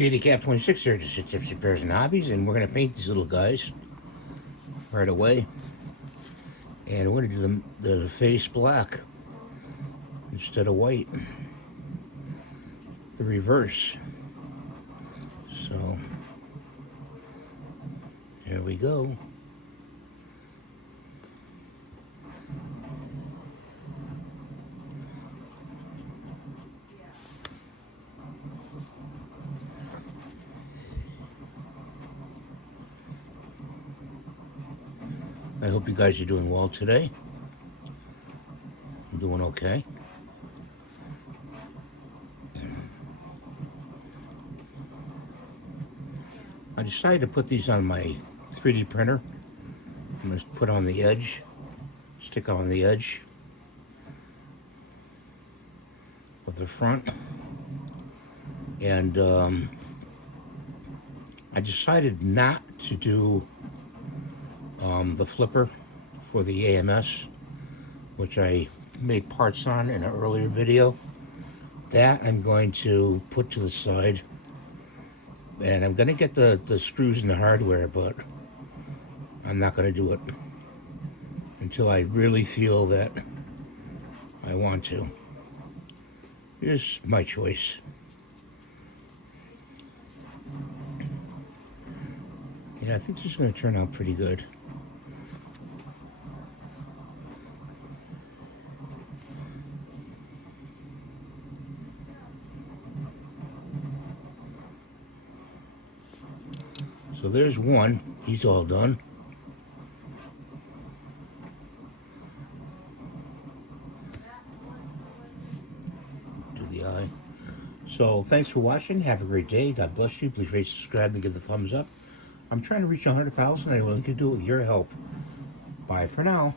JD 26 here, just at Tips Repairs and Hobbies, and we're going to paint these little guys right away. And we're going to do the face black instead of white. The reverse. So, here we go. I hope you guys are doing well today. I'm doing okay. I decided to put these on my 3D printer. I'm going to put on the edge, stick on the edge of the front. And I decided not to do the flipper for the AMS, which I made parts on in an earlier video. That I'm going to put to the side, and I'm going to get the screws and the hardware, but I'm not going to do it until I really feel that I want to. Here's my choice. Yeah, I think this is going to turn out pretty good. So there's one. He's all done. Do the eye. So thanks for watching. Have a great day. God bless you. Please rate, subscribe, and give the thumbs up. I'm trying to reach 100,000. I only can do it with your help. Bye for now.